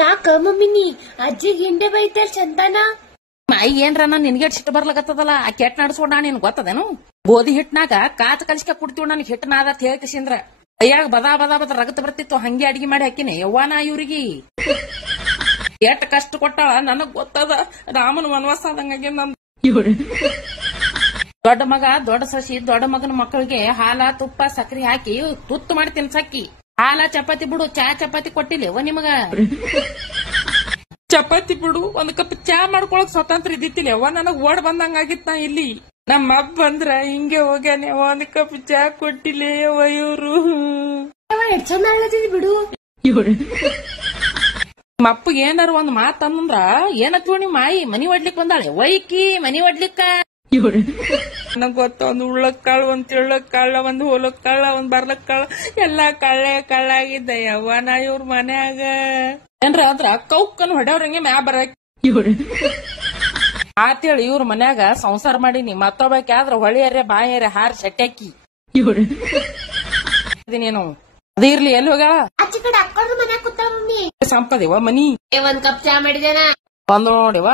ಯಾಕ ಮಮ್ಮಿನಿ ಅಜ್ಜಿಗೆ ಹಿಂದೆ ಬೈತಾರ ಚಂದನ ಮಾಯಿ ಏನ್ರ ನಾನ್ ನಿನ್ಗೆ ಸಿಟ್ಟು ಬರ್ಲಕತ್ತದಲ್ಲ ಆ ಕೆಟ್ಟ ನಡ್ಸ್ಕೊಂಡ ನಿನ್ ಗೊತ್ತದೇನು ಗೋಧಿ ಹಿಟ್ನಾಗ ಕಾತ್ ಕಲಿಸ್ಕ ಕುಡ್ತೀವ್ ನನಗ್ ಹಿಟ್ಟನಾದ ಹೇಳ್ಕಿಸಿಂದ್ರ ಅಯ್ಯಾಗ ಬದಾ ಬದಾ ಬದ ರಗತ್ ಬರ್ತಿತ್ತು ಹಂಗೆ ಅಡಿಗೆ ಮಾಡಿ ಹಾಕಿನಿ ಯವ್ವಾನ ಇವ್ರಿಗೆ ಎಷ್ಟ್ ಕಷ್ಟ ಕೊಟ್ಟಾಳ ನನಗ್ ಗೊತ್ತದ ರಾಮನ ವನವಾಸ ಆದಂಗಾಗಿ ನಮ್ ದೊಡ್ಡ ಮಗ ದೊಡ್ಡ ಸಸಿ ದೊಡ್ಡ ಮಗನ ಮಕ್ಕಳಿಗೆ ಹಾಲ ತುಪ್ಪ ಸಕ್ರಿ ಹಾಕಿ ತುತ್ತು ಮಾಡಿ ತಿನ್ಸಕ್ಕಿ ಹಾಲ ಚಪಾತಿ ಬಿಡು ಚಾ ಚಪಾತಿ ಕೊಟ್ಟಿಲ್ಲ ನಿಮಗ ಚಪಾತಿ ಬಿಡು ಒಂದ್ ಕಪ್ ಚಾ ಮಾಡ್ಕೊಳಕ್ ಸ್ವತಂತ್ರ ಇದ್ದಿತ್ತಿಲ್ಲ ಅವ್ವ ನನಗ್ ಓಡ್ ಬಂದಂಗಾಗಿತ್ ನಾ ಇಲ್ಲಿ ನಮ್ಮ ಅಪ್ಪ ಬಂದ್ರ ಹಿಂಗೆ ಹೋಗ್ಯಾನೆ ಒಂದ್ ಕಪ್ ಚಾ ಕೊಟ್ಟಿಲ್ಲ ಅವ್ವ ಇವ್ರು ಚಂದ ಬಿಡು ನಿಮ್ಮ ಅಪ್ಪಗ್ ಏನಾರ ಒಂದ್ ಮಾತ್ ಅಂದ್ರ ಏನತ್ವ ನಿಮ್ ಮಾಯಿ ಮನಿ ಒಡ್ಲಿಕ್ ಬಂದಾಳೆ ವೈಕಿ ಮನಿ ಒಡ್ಲಿಕ್ಕ ನನಗ್ ಗೊತ್ತ ಒಂದ್ ಉಳ್ಳಕ್ ಕಾಳು ಒಂದ್ ತಿಳ್ಳಕ್ ಕಾಳ ಒಂದ್ ಹೋಲಕ್ ಕಾಳ ಒಂದ್ ಬರ್ಲಕ್ ಕಾಳ ಎಲ್ಲಾ ಕಳ್ಳ ಆಗಿದ್ದ ಯವ್ವನ ಇವ್ರ ಮನ್ಯಾಗ ಏನ್ರ ಅಂದ್ರ ಕೌಕನ್ ಹೊಡೆಯವ್ರಂಗೆ ಮ್ಯಾ ಬರಕ್ ಆತೇಳಿ ಇವ್ರ ಮನ್ಯಾಗ ಸಂಸಾರ ಮಾಡೀನಿ ಮತ್ತೊಬ್ಬಾಕಿ ಆದ್ರ ಹೊಳಿಯರೆ ಬಾಯರೆ ಹಾರ್ ಸೆಟ್ಟಾಕಿ ನೀನು ಅದಿರ್ಲಿ ಎಲ್ಲಿ ಹೋಗ ಆಚೆ ಕಡೆ ಅಕ್ಕವ್ರ ಮನ್ಯಾಗ ಕೂತಾಳ ಮಮ್ಮಿ ಸಂಪದಿವ ಮನಿ ಒಂದ್ ಕಪ್ ಚಾ ಮಾಡಿದೇನ ಬಂದು ನೋಡಿವ